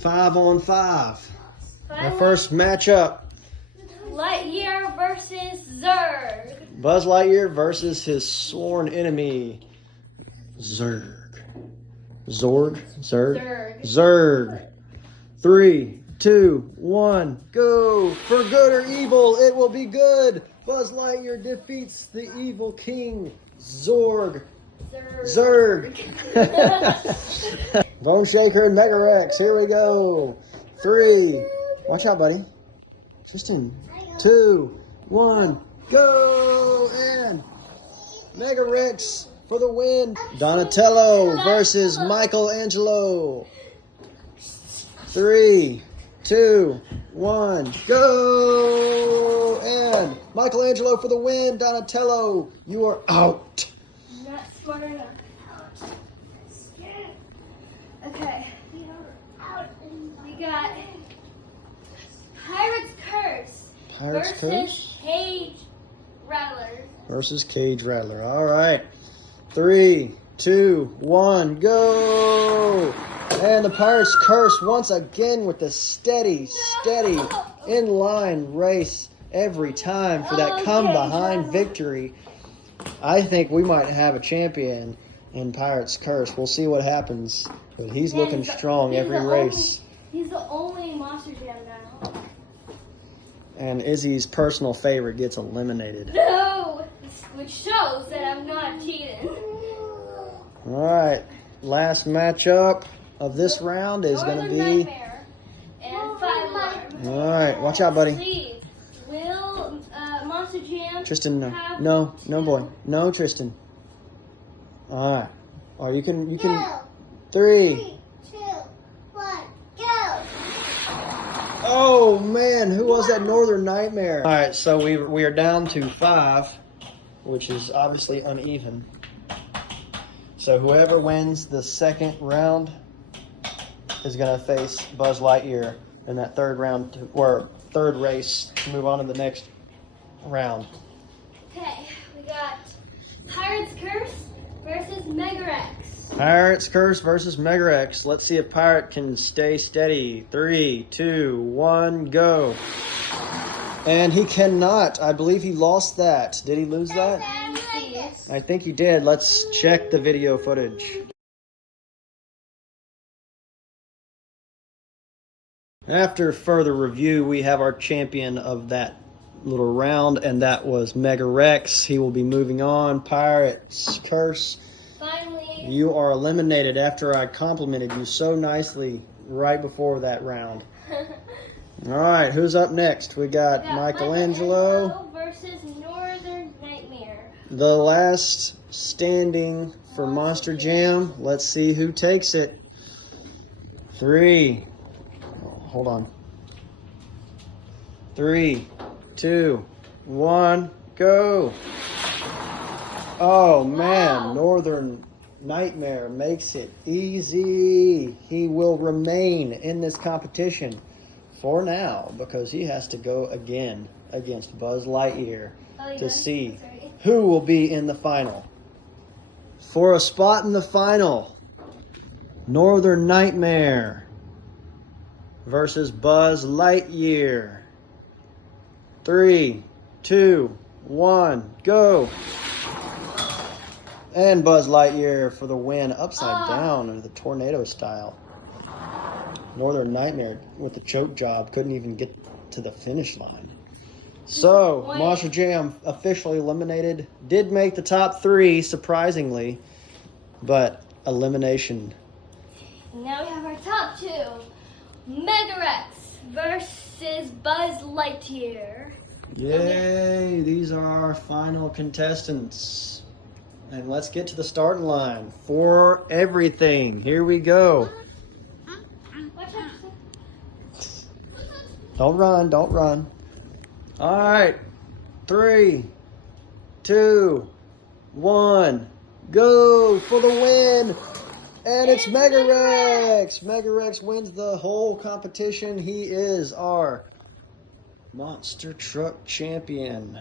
5-on-5. Our first matchup. Lightyear versus Zurg. Buzz Lightyear versus his sworn enemy, Zurg. Zurg. 3, 2, 1, go! For good or evil, it will be good. Buzz Lightyear defeats the evil king, Zorg. Zurg. Bone Shaker and Mega Rex. Here we go. 3. Watch out, buddy. Tristan. 2, 1, go! And Mega Rex for the win. Donatello versus Michelangelo. 3, 2, 1, go! And Michelangelo for the win. Donatello, you are out. Not smart enough. Okay. We got Pirate's Curse versus Cage Rattler. Cage Rattler. All right. 3, 2, 1, go! And the Pirate's Curse once again with the steady inline race every time for that come-behind victory. I think we might have a champion in Pirate's Curse. We'll see what happens. But he's looking strong every race. He's the only Monster Jam now. And Izzy's personal favorite gets eliminated. No! Which shows that I'm not cheating. All right. Last matchup of this round is going to be... Nightmare and Five Alarm. All right. Watch out, buddy. See, will Monster Jam Tristan, no, boy. No, Tristan. All right. Oh, you can... 3. 2, 1, go! Oh, man. Who was that Northern Nightmare? All right. So we are down to 5, which is obviously uneven. So whoever wins the second round is going to face Buzz Lightyear in that third race to move on to the next round. Okay, we got Pirate's Curse versus Mega Rex. Pirate's Curse versus Mega Rex. Let's see if Pirate can stay steady. 3, 2, 1, go. And he cannot. I believe he lost that. Did he lose that? I think he did. Let's check the video footage. After further review, we have our champion of that little round, and that was Mega Rex. He will be moving on. Pirate's Curse. Finally. You are eliminated after I complimented you so nicely right before that round. All right, who's up next? We got Michelangelo versus Northern Nightmare. The last standing for Monster Jam. Let's see who takes it. 3. Hold on. 3, 2, 1, go. Oh, man. Northern Nightmare makes it easy. He will remain in this competition for now because he has to go again against Buzz Lightyear to see who will be in the final. For a spot in the final, Northern Nightmare versus Buzz Lightyear. 3, 2, 1, go. And Buzz Lightyear for the win, upside down in the tornado style. Northern Nightmare with the choke job couldn't even get to the finish line. So, Monster Jam officially eliminated. Did make the top 3, surprisingly, but elimination. Now we have our top 2. Mega Rex versus Buzz Lightyear. Yay, these are our final contestants. And let's get to the starting line for everything. Here we go. Don't run, don't run. All right, 3, 2, 1, go for the win. And it's Mega Rex. Mega Rex wins the whole competition. He is our Monster Truck Champion.